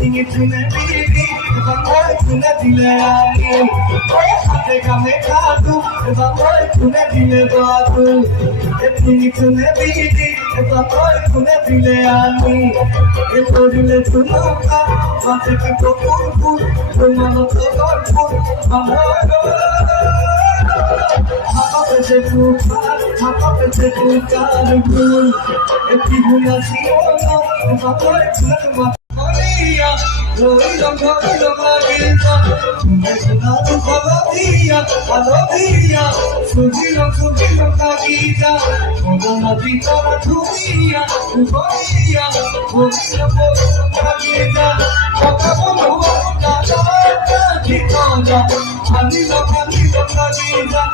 ভেঙে চুনে দিবি এবার ওই চুনে দিলে আমি ওই হাতে কামে খাটু এবার ওই চুনে দিলে বাদু ভেঙে চুনে দিবি এবার ওই চুনে দিলে আমি এ করিলে চুনুকা মাঝে কি কপুর ফুল তোমার তো গল্পুর আমার হাঁপাতে তুকার ভুল একটি ভুল আছে বাবার ছিল মারিয়া রইল রইল লাগিয়া তুমি ভালো দিয়া সুজিল লাগিয়া মোদনা ভিতর ধুইয়া ধুইয়া রইল লাগিয়া কথা বলো দাদা ঠিক না আনিল লাগিয়া